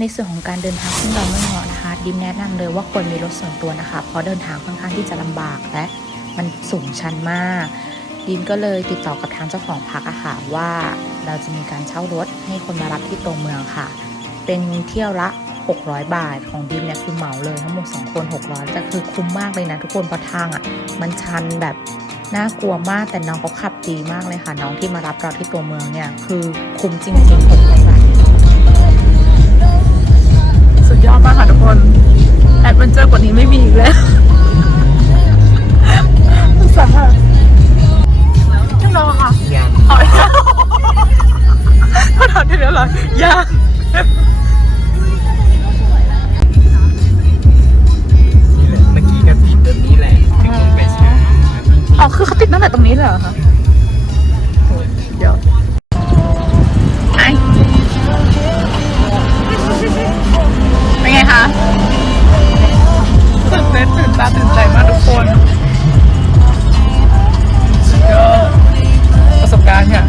ในส่วนของการเดินทางขึ้นดอยม่อนเหงาะนะคะ ดิมแนะนำเลยว่าควรมีรถส่วนตัวนะคะ เพราะเดินทางค่อนข้างที่จะลำบากและมันสูงชันมาก ดิมก็เลยติดต่อกับทางเจ้าของพักอะค่ะว่าเราจะมีการเช่ารถให้คนมารับที่ตัวเมืองค่ะ เป็นเที่ยวละ 600 บาทของดิมเนี่ยคือเหมาเลยทั้งหมด2คน600แต่คือคุ้มมากเลยนะทุกคนเพราะทางอะมันชันแบบน่ากลัวมากแต่น้องเขาขับดีมากเลยค่ะ น้องที่มารับเราที่ตัวเมืองเนี่ยคือคุ้มจริงๆ600บาท อดมากค่ะทุกคน แอดเวนเจอร์กว่านี้ไม่มีอีกแล้วสั่งค่ะยังรอค่ะยังอ๋อเขาถามได้แล้วเหรอยังนี่แหละเมื่อกี้ก็ติดแบบนี้แหละถึงไปช้าอ๋อคือเขาติดตั้งแต่ตรงนี้เลยเหรอคะ นไงคะตื่นเต้นตื่นตาตื่นใจมากทุกคนสุดยอดประสบการณ์ค่ะ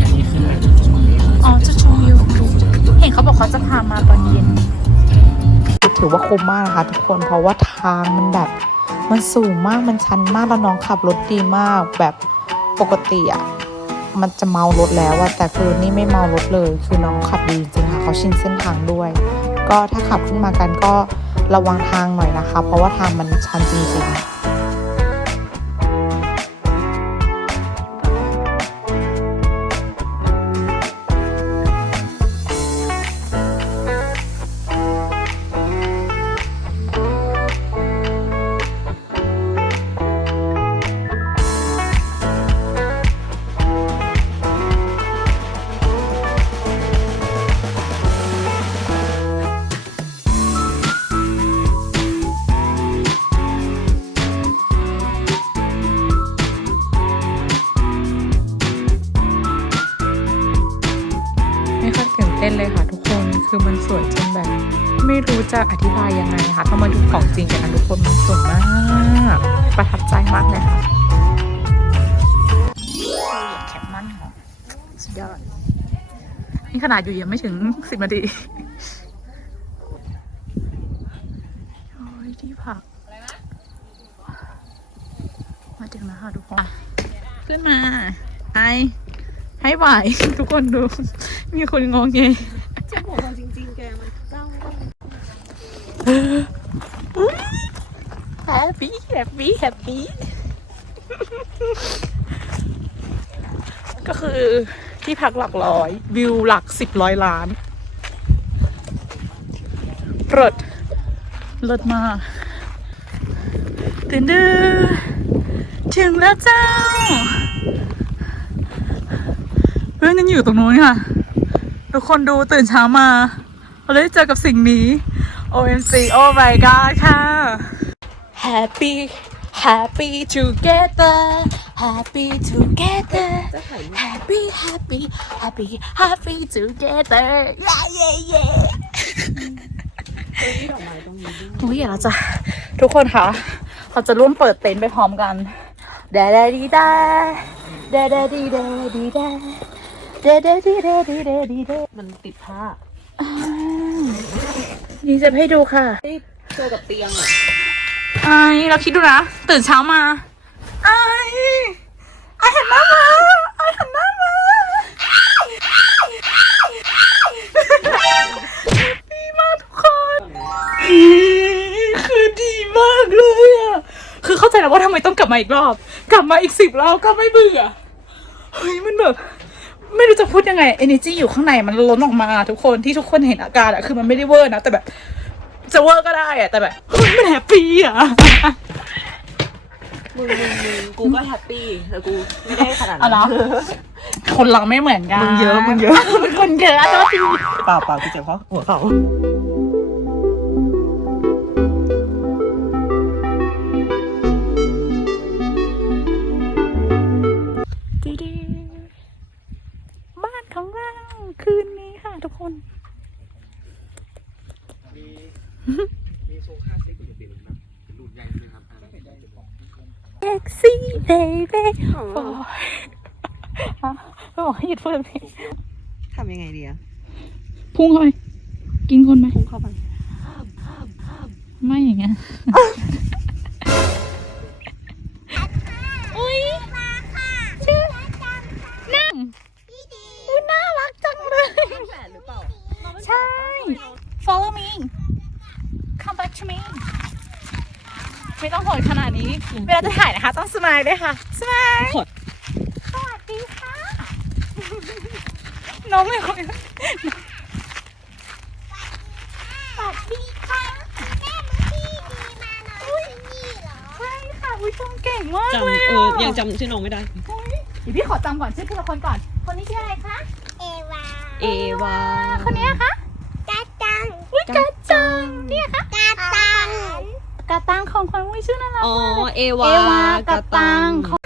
อันนี้คือจุดชมวิวอ๋อจะชมวิวเห็นเขาบอกเขาจะพามาตอนเย็น ถือว่าคุ้มมากนะคะทุกคนเพราะว่าทางมันแบบ มันสูงมากมันชันมากแล้วน้องขับรถดีมากแบบปกติอะ มันจะเมารถแล้วอะแต่คือนี่ไม่เมารถเลย คือน้องขับดีจริงค่ะเขาชินเส้นทางด้วย ก็ถ้าขับขึ้นมากันก็ระวังทางหน่อยนะคะ เพราะว่าทางมันชันจริงๆ รู้จะอธิบายยังไงคะต้องมาดูของจริงกันนะทุกคนมันสวยมาก ประทับใจมากเลยค่ะแคปมันเหรอสุดยอดนี่ขนาดอยู่ยังไม่ถึงสิบนาทีโอ้ยที่พัก มาถึงแล้วค่ะทุกคนขึ้นมาไอให้ไหวทุกคนดู มีคนงงเงจะบอกว่าจริงๆ แกมันเศร้า แฮปปี้แฮปปี้แฮปปี้ก็คือที่พักหลักร้อย วิวหลักสิบร้อยล้านเลิศเลิศมากตื่นดื้อถึงแล้วเจ้า เพื่อนยังอยู่ตรงนู้นค่ะ ทุกคนดูตื่นเช้ามาเราได้เจอกับสิ่งนี้ OMC Oh my god ค่ะ Happy Happy together Happy together Happy Happy Happy Happy together yeah yeah yeah อุ้ยเดี๋ยวเราจะทุกคนคะเราจะร่วมเปิดเต็นท์ไปพร้อมกันเดดดีดาเดดดีเดดีดาเดดดีเดดีเดดีเดมันติดผ้า นี่จะให้ดูค่ะที่เจอกับเตียงอะไอเราคิดดูนะ ตื่นเช้ามาไอไอหันหน้ามาไอหันหน้ามาดีมากทุกคนคือดีมากเลยอะคือเข้าใจแล้วว่าทำไมต้องกลับมาอีกรอบ กลับมาอีกสิบรอบก็ไม่เบื่อเฮ้ยมันแบบ ไม่รู้จะพูดยังไง energy อยู่ข้างในมันล้นออกมา ทุกคนที่ทุกคนเห็นอาการอะคือมันไม่ได้เวอร์นะ แต่แบบ จะเวอร์ก็ได้อะแต่แบบเฮ้ยมันแฮปปี้อะมึงมึงมึงกูก็แฮปปี้แต่กูไม่ได้ขนาดเอานั้ละนคนเราไม่เหมือนกันมึงเยอะมึงเยอะ เป็นคนเยอะตัวจริงเปล่าเปล่าพี่เจ็บเพราะหัวเขา ซ็กซี่เบบี้โอ้ยฮะไม่บอกให้หยุดพูดแบบนี้ทำยังไงดีอะพุ่งเข้าไป กินคนไหมพุ่งเข้าไป ไม่อย่างเงี้ยอุ้ยชื่อนั่งอุ้ยน่ารักจังเลยแฝดหรือเปล่าใช่ follow me come back to me ไม่ต้องโหดขนาดนี้ เวลาจะถ่ายนะคะ ต้องสมายด้วยค่ะสมายขดสวัสดีค่ะ น้องไม่คุยสวัสดีค่ะแม่เมื่อกี้ดีมานอนที่นี่เหรอใช่ค่ะอุ้ยจำเก่งมากจำเลยเออะอยังจำชื่อน้องไม่ได้เดี๋ยวพี่ขอจำก่อนชื่อทีละคนก่อน คนนี้ชื่ออะไรคะเอวาเอวาคนนี้คะกาตัง อุ้ยกาจังเนี่ยคะกาตัง กาตังของคนอุ้ยชื่อน่ารักอ๋อ มากเลยเอเอวาวากาตังของ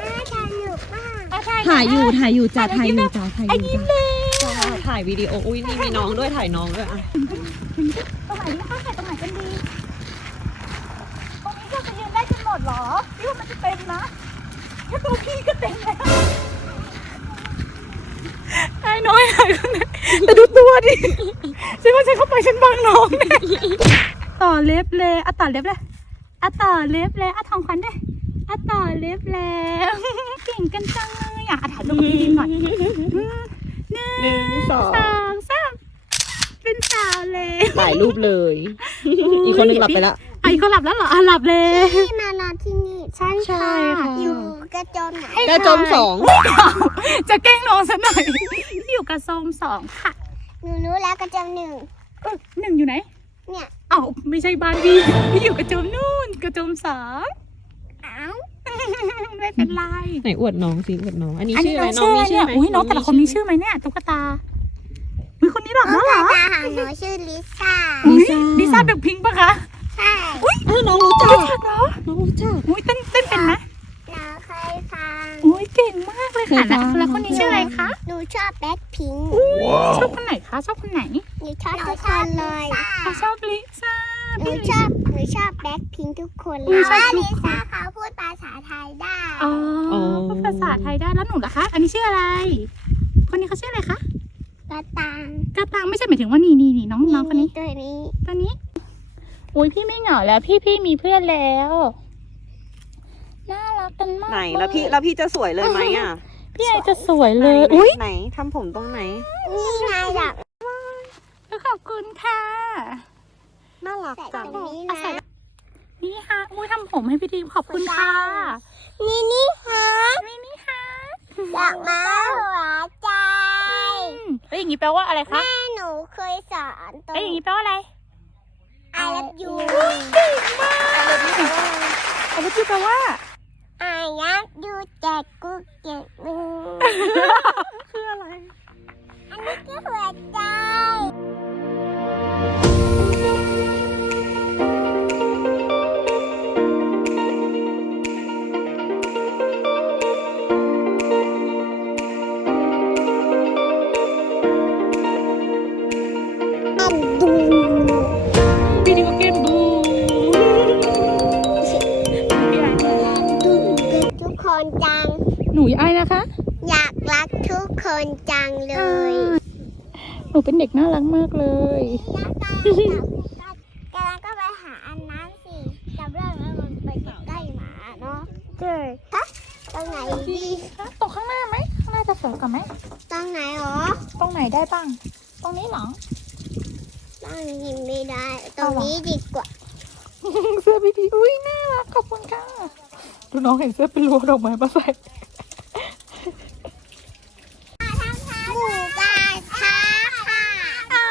น่าสนุกมากอะถ่ายถ่ายอยู่ถ่ายอยู่จ้ะถ่ายอยู่จ้ะถ่ายไอ้อยู่ยิ้มจ้ะเลยจ้ะถ่ายวิดีโอ อุ้ยนี่มีน้องด้วยถ่ายน้องด้วยอะตรงไหนดีคะถ่ายตรงไหนกันดี ตรงนี้เราจะยืนได้กันหมดเหรอพี่ว่ามันจะเต็มนะแค่ตัวพี่ก็เต็มแล้ว ไอ้น้อยหายคนไหนแต่ดูตัวดิฉันว่าฉันเข้าไปฉันบังน้องแน่ต่อเล็บเลยอะต่อเล็บเลยอะต่อเล็บเลยอะทองควันด้วยอะต่อเล็บแล้วเก่งกันจังเลยอะอะถ่ายรูปกับพี่ดิมหน่อยอืมหนึ่งสองสามเป็นสาวเลยถ่ายรูปเลย อีกคนหนึงหลับไปแล้วไอ้เขาหลับแล้วเหรออะหลับเลย ที่มานอนที่นี่ใช่ใช่ค่ะ อยู่กระจมไหนแกจมสอง จะแกล้งน้องซะหน่อย อยู่กับโซมสองค่ะ หนูรู้แล้วกระจมหนึ่ง เอ้ยหนึ่งอยู่ไหน เนี่ย เอ้าไม่ใช่บ้านพี่พี่อยู่กระโจมนู่นกระโจมสองอ้าวไม่เป็นไรไหนอวดน้องสิอวดน้อง อันนี้อันชื่นี้ออะไรน้องน้องชื่อมีอะไรชื่อไหมเนี่ยอุ้ยน้องแต่ละคนมีชื่อไหมเนี่ยตุ๊กตาอุ้ยคนนี้หลับแล้วเหรอตาหางหนูชื่อลิซ่า อุ้ยลิซ่าแบบพิงค์ปะคะ ใช่อ้าวน้องรู้จักรู้จักเหรอน้องรู้จักอุ้ยเต้น ชอบแบ็คพิงค์ชอบคนไหนคะ ชอบคนไหนหนูชอบทุกคนเลยเขาชอบลิซ่าหนูพี่ลิชซ่าอบหนูชอบแบ็คพิงค์ทุกคนเลหนูยชอบว่าทุลิกคนซ่าเขาพูดภาษาไทยได้อ๋อพูดภาษาไทยได้แล้วหนูล่ะคะ อันนี้ชื่ออะไร คนนี้เขาชื่ออะไรคะกระตังกระตังไม่ใช่หมายถึงว่านี่นี่นี่น้องน้องคนนี้ ตัวนี้ตัวนี้ อุ้ยพี่ไม่เหงาแล้ว พี่พี่มีเพื่อนแล้ว น่ารักกันมากไหนแล้วพี่แล้วพี่จะสวยเลยไหมอะ พี่ไอจะสวยเลยไหนอุ้ยไหนทำผมตรงไหน นี่ไงอยากขอบคุณค่ะ น่ารักใส่จังตรงนี้เอานะใส่นี่ค่ะอุ้ยทำผมให้พี่ดีมขอบคุณค่ะ นี่นี่ฮะนี่นี่ค่ะดอกไม้หัวใจอืมแล้วอย่างนี้แปลว่าอะไรคะ แม่หนูเคยสอนตรงแล้วอย่างนี้แปลว่าอะไรไอรับยูเก่งมากอาวุธแปลว่า ไอยักยูแจกกูเก็บมือคืออะไร อันนี้คือ หาอันนั้นสิจำได้ไหมมันไปใกล้ๆหมาเนาะเจอฮะตรงไหนดีตรงข้างหน้าไหมข้างหน้าจะสวยกว่าไหมตรงไหนหรอ ตรงไหนได้บ้าง ตรงนี้เหรอตรงนี้ไม่ได้ ตรงนี้ดีกว่า เสื้อพี่ดีอุ้ยน่ารักขอบคุณค่ะดูน้องเห็นเสื้อเป็นรัวดอกไม้มาใส่ หมูกระทะค่ะ อ่า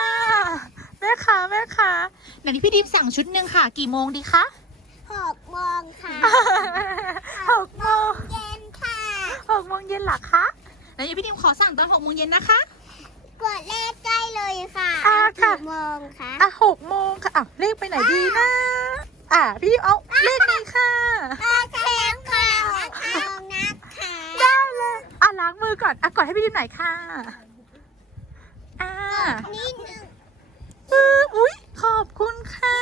แม่ค้าแม่ค้าไหนที่พี่ดิมสั่งชุดหนึ่งค่ะ กี่โมงดีคะหกโมงค่ะหกโมงเย็นค่ะหกโมงเย็นเหรอคะไหนเดี๋ยวพี่ดิมขอสั่งตอนหกโมงเย็นนะคะกดเลขใกล้เลยค่ะอ่าค่ะกี่โมงคะอะหกโมงค่ะอะเลขไปไหนดีนะอะพี่ดิมเอาเลขนี้ค่ะแสดงข่าวนะคะนะคะได้เลยอะล้างมือก่อนอะกดให้พี่ดิมหน่อยค่ะอ่านิ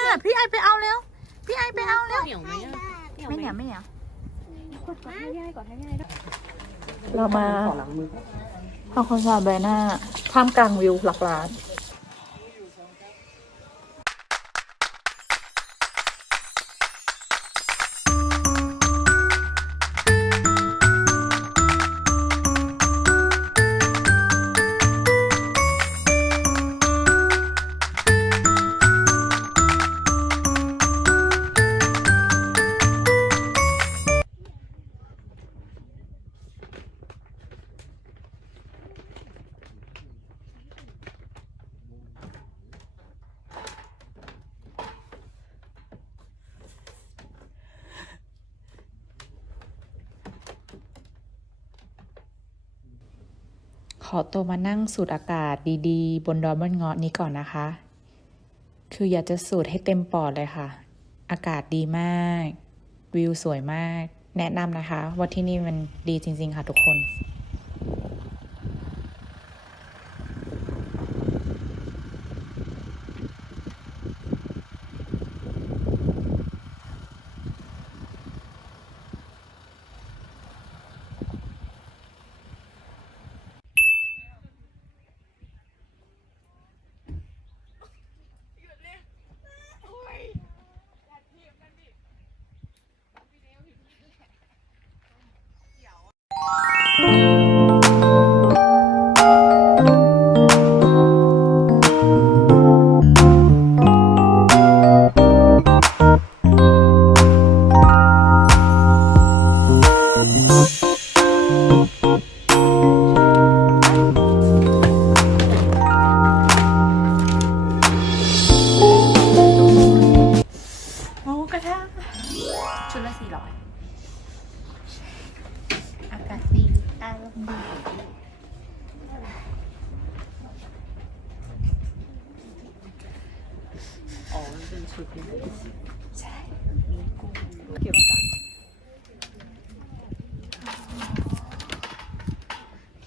อะ พี่ไอไปเอาเร็วพี่ไอไปเอาเร็วไม่เหนียวไม่เหนียวเรามาทอความสะอาบหน้าท่ามกลางวิวหลักล้าน ขอตัวมานั่งสูดอากาศดีๆ บนดอยบ้ลเงาะนี้ก่อนนะคะ คืออยากจะสูดให้เต็มปอดเลยค่ะ อากาศดีมาก วิวสวยมาก แนะนำนะคะ ว่าที่นี่มันดีจริง ๆ ค่ะทุกคน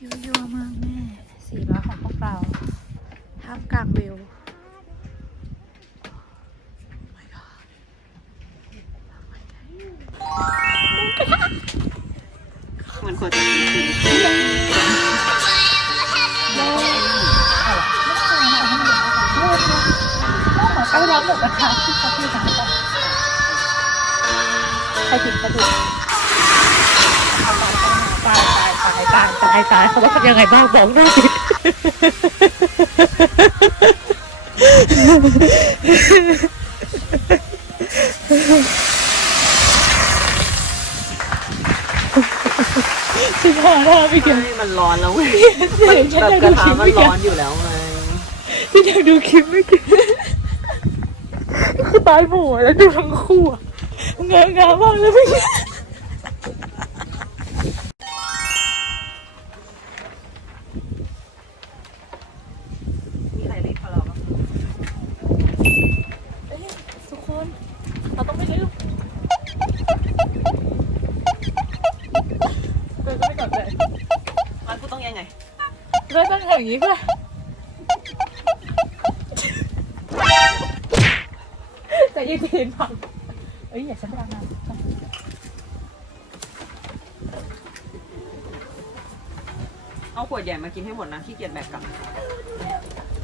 ยั่วยั่วมากแม่สี่ร้อยของพวกเราท่ามกลางวิวมันควรจะมีเอาร้อนหมดนะคะายตายตายตายตายเขาว่าทำยังไงบ้างบอกหน้าผิดชิบหายแล้วพี่เกียวให้มันร้อนแล้วไงเสียงฉันแบบอยากกดูระคลิทะปมันเมื่อกี้ร้อนอยู่แล้วไงฉันอยากดูคลิปเมื่อกี้คือตายหมู่แล้วดูทั้งคู่อะเงางามากเลยพี่มีใอย่างนี้ค่ะแต่ยังเห็นผังเอ้ยอย่าฉันไปทำงานเอาขวดใหญ่มากินให้หมดนะขี้เกียจแบกกลับ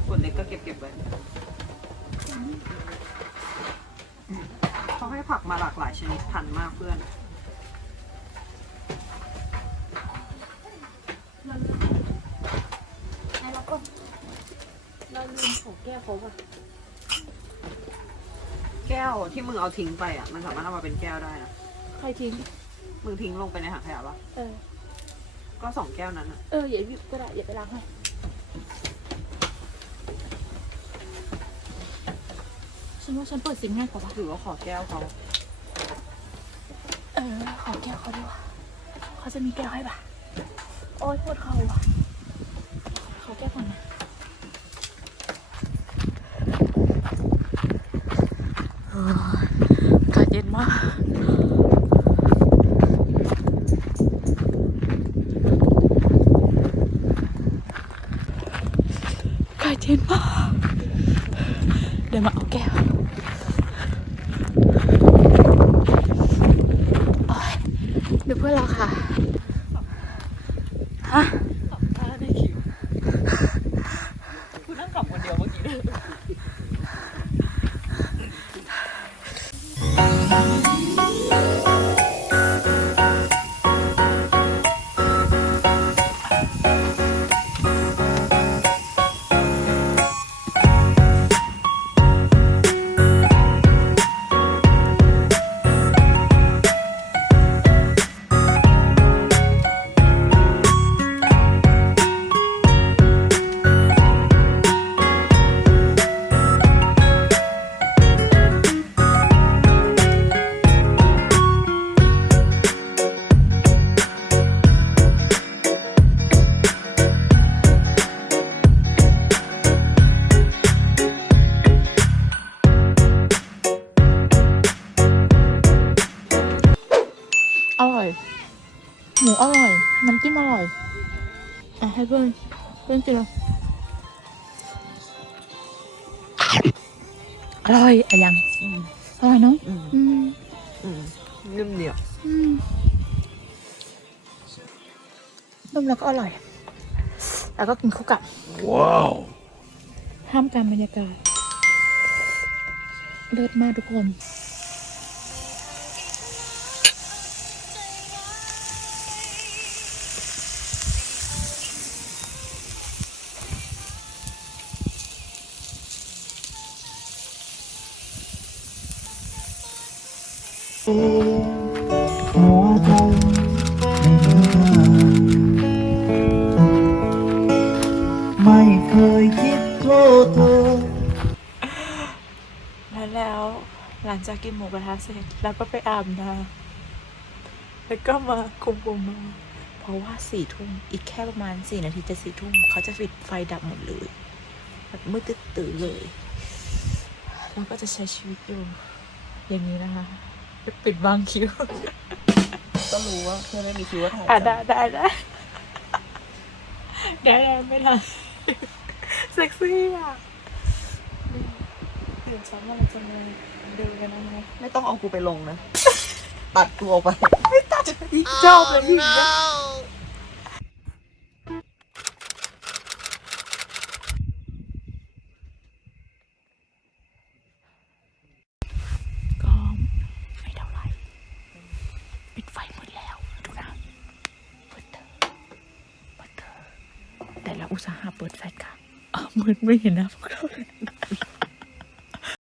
ขวดเล็กก็เก็บเก็บไว้เขาให้ผักมาหลากหลายชนิดพันมากเพื่อน เรา ลืมของแก้วเขาป่ะ แก้วที่มึงเอาทิ้งไปอะ มันสามารถเอามาเป็นแก้วได้นะใครทิ้ง มึงทิ้งลงไปในถังขยะปะเออ ก็สองแก้วนั้นอะ เอออย่าหยิบก็ได้อย่าไปล้างให้ฉันว่าฉันเปิดซิมง่ายกว่าปะหรือว่าขอแก้วเขาเออ ขอแก้วเขาดีกว่าเขาจะมีแก้วให้ปะโอ๊ยปวดเข่าว่ะขอแก้วก่อนนะโอ้ยอากาศเย็นมากอากาศเย็นมาก เดี๋ยวมาเอาแก้ว พื่อนเราค่ะ ฮะ ถ้าได้คิวคุณนั่งขับคน เดียวเมื่อกี้อ อนกินเลยอร่อยอะยังอร่อยเนาะอืมอืมอืมนิ่มเดียวอืมนุ่มแล้วก็อร่อย แล้วก็กินคู่กับ ว้าวห้ามกลารบรรยากาศเลิศมากทุกคน หลังจากกินหมูกระทะเสร็จเราก็ไปอาบน้ำแล้วก็มาคุมผมมาเพราะว่าสี่ทุ่มอีกแค่ประมาณสี่นาทีจะสี่ทุ่มเขาจะปิดไฟดับหมดเลยแบบมืดตึ๊ดตื่นเลยเราก็จะใช้ชีวิตอยู่ อย่างนี้นะคะปิดบางคิ้วก็รู้ว่าเพื่อนไม่มีคิวว่าถ่ายอะได้ได้ได้ได้ได้ไม่ทันเซ็กซี่อะ ตื่นเช้ามาเราจะมาดูกันนะคะไม่ต้องเอากูไปลงนะ ตัดกูออกไปชอบเลยที่นี้ยก็ไม่เท่าไหร่ปิดไฟหมดแล้ว ดูนะเปิดเถอะเปิดเถอะแต่ละอุตสาหะเปิดไฟค่ะอ้าวมืดไม่เห็นนะพวกเรา